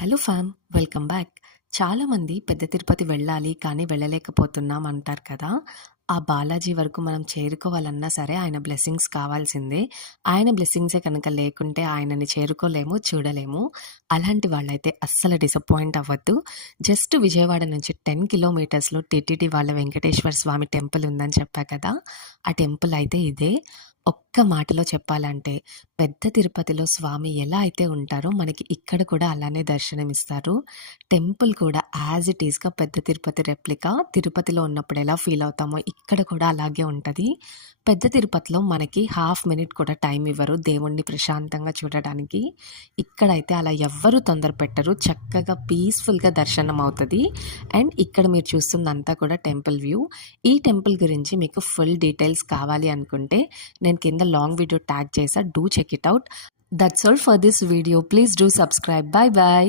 Hello ఫ్యామ్, welcome back. చాలామంది పెద్ద తిరుపతి వెళ్ళాలి కానీ వెళ్ళలేకపోతున్నాం అంటారు కదా! ఆ బాలాజీ వరకు మనం చేరుకోవాలన్నా సరే ఆయన బ్లెస్సింగ్స్ కావాల్సిందే. ఆయన బ్లెస్సింగ్సే కనుక లేకుంటే ఆయనని చేరుకోలేము, చూడలేము. అలాంటి వాళ్ళైతే అస్సలు డిసప్పాయింట్ అవ్వద్దు. జస్ట్ విజయవాడ నుంచి 10 కిలోమీటర్స్‌లో టీటీడీ వాళ్ళ వెంకటేశ్వర స్వామి టెంపుల్ ఉందని చెప్పా కదా! ఆ టెంపుల్ అయితే ఇదే. ఒక్క మాటలో చెప్పాలంటే పెద్ద తిరుపతిలో స్వామి ఎలా అయితే ఉంటారో మనకి ఇక్కడ కూడా అలానే దర్శనమిస్తారు. టెంపుల్ కూడా యాజ్ ఇట్ ఈస్‌గా పెద్ద తిరుపతి రెప్లికా. తిరుపతిలో ఉన్నప్పుడు ఎలా ఫీల్ అవుతామో ఇక్కడ కూడా అలాగే ఉంటది. పెద్ద తిరుపతిలో మనకి హాఫ్ మినిట్ కూడా టైం ఇవ్వరు దేవుడిని ప్రశాంతంగా చూడడానికి. ఇక్కడైతే అలా ఎవ్వరు తొందర పెట్టరు. చక్కగా పీస్‌ఫుల్‌గా దర్శనం అవుతది. అండ్ ఇక్కడ మీరు చూస్తుందంతా కూడా టెంపుల్ వ్యూ. ఈ టెంపుల్ గురించి మీకు ఫుల్ డీటెయిల్స్ కావాలి అనుకుంటే నేను కింద లాంగ్ వీడియో ట్యాగ్ చేశా. Do check it out. That's all for this video. Please do subscribe. Bye by.